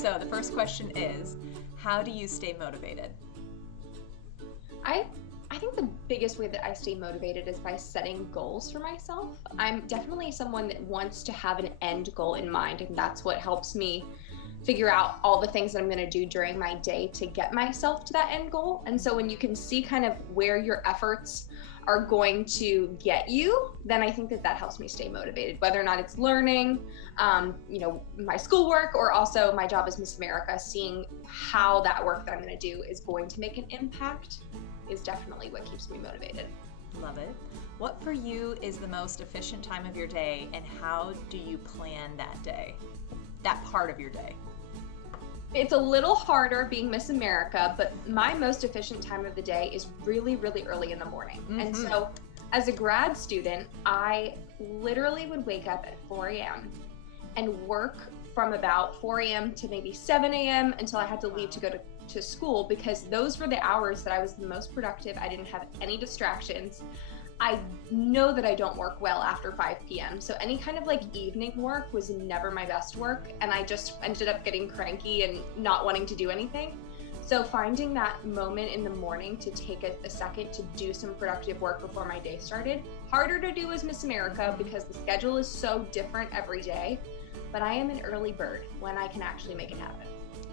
So the first question is, how do you stay motivated? I think the biggest way that I stay motivated is by setting goals for myself. I'm definitely someone that wants to have an end goal in mind, and that's what helps me figure out all the things that I'm going to do during my day to get myself to that end goal. And so when you can see kind of where your efforts are going to get you, then I think that that helps me stay motivated, whether or not it's learning, my schoolwork, or also my job as Miss America. Seeing how that work that I'm going to do is going to make an impact is definitely what keeps me motivated. Love it. What for you is the most efficient time of your day, and how do you plan that day, that part of your day? It's a little harder being Miss America, but my most efficient time of the day is really, really early in the morning. And so as a grad student, I literally would wake up at 4 a.m. and work from about 4 a.m. to maybe 7 a.m. until I had to leave to go to school, because those were the hours that I was the most productive. I didn't have any distractions. I know that I don't work well after 5 p.m. So any kind of like evening work was never my best work, and I just ended up getting cranky and not wanting to do anything. So finding that moment in the morning to take a second to do some productive work before my day started. Harder to do as Miss America because the schedule is so different every day, but I am an early bird when I can actually make it happen.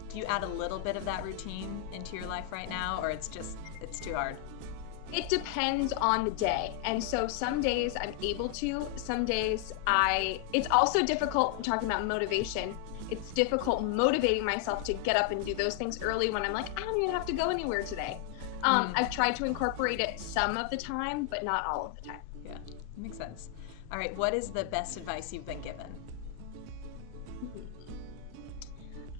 Do you add a little bit of that routine into your life right now, or it's too hard? It depends on the day. And so some days I'm able to, some days it's also difficult talking about motivation. It's difficult motivating myself to get up and do those things early when I'm like, I don't even have to go anywhere today. I've tried to incorporate it some of the time, but not all of the time. Yeah, makes sense. All right, what is the best advice you've been given?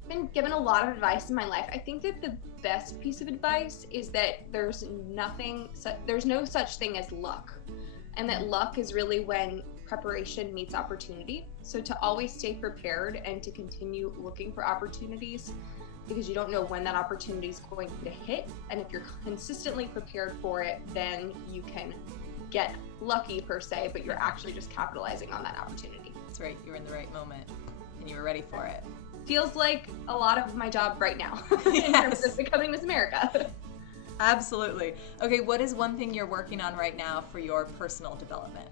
I've been given a lot of advice in my life. I think that the best piece of advice is that there's no such thing as luck, and that luck is really when preparation meets opportunity. So to always stay prepared and to continue looking for opportunities, because you don't know when that opportunity is going to hit. And if you're consistently prepared for it, then you can get lucky per se, but you're actually just capitalizing on that opportunity. That's right, you were in the right moment and you were ready for it. Feels like a lot of my job right now in terms of becoming Miss America. Absolutely. Okay, what is one thing you're working on right now for your personal development?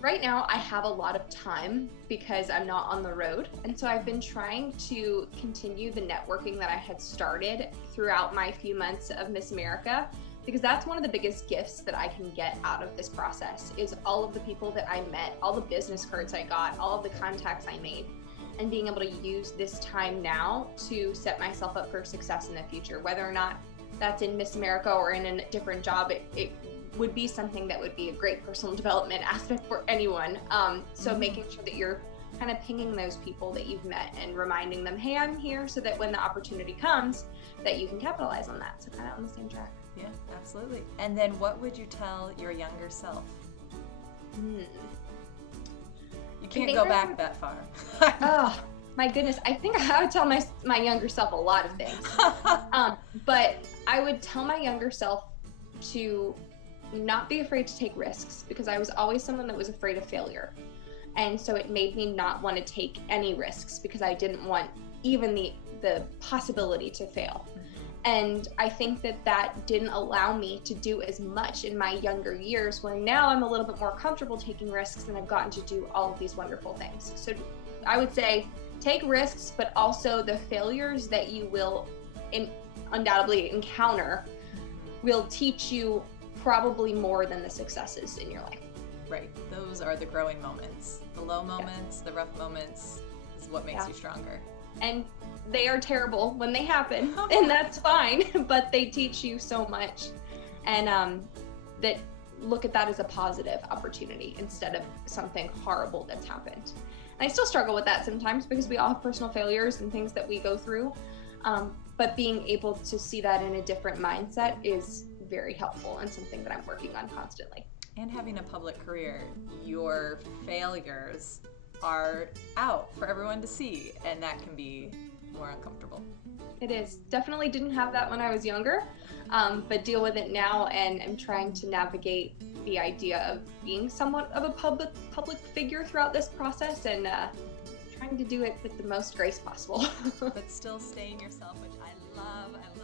Right now, I have a lot of time because I'm not on the road. And so I've been trying to continue the networking that I had started throughout my few months of Miss America, because that's one of the biggest gifts that I can get out of this process is all of the people that I met, all the business cards I got, all of the contacts I made, and being able to use this time now to set myself up for success in the future. Whether or not that's in Miss America or in a different job, it would be something that would be a great personal development aspect for anyone. So making sure that you're kind of pinging those people that you've met and reminding them, hey, I'm here, so that when the opportunity comes, that you can capitalize on that. So kind of on the same track. Yeah, absolutely. And then what would you tell your younger self? You can't go back that far. Oh, my goodness. I think I would tell my younger self a lot of things. But I would tell my younger self to not be afraid to take risks, because I was always someone that was afraid of failure. And so it made me not want to take any risks because I didn't want even the possibility to fail. And I think that didn't allow me to do as much in my younger years, where now I'm a little bit more comfortable taking risks and I've gotten to do all of these wonderful things. So I would say take risks, but also the failures that you will undoubtedly encounter will teach you probably more than the successes in your life. Right. Those are the growing moments. The low moments, the rough moments is what makes you stronger. And they are terrible when they happen, and that's fine, but they teach you so much. And that look at that as a positive opportunity instead of something horrible that's happened. And I still struggle with that sometimes because we all have personal failures and things that we go through. But being able to see that in a different mindset is very helpful and something that I'm working on constantly. And having a public career, your failures are out for everyone to see, and that can be more uncomfortable. It is. Definitely didn't have that when I was younger, but deal with it now, and I'm trying to navigate the idea of being somewhat of a public figure throughout this process, and trying to do it with the most grace possible. But still staying yourself, which I love. I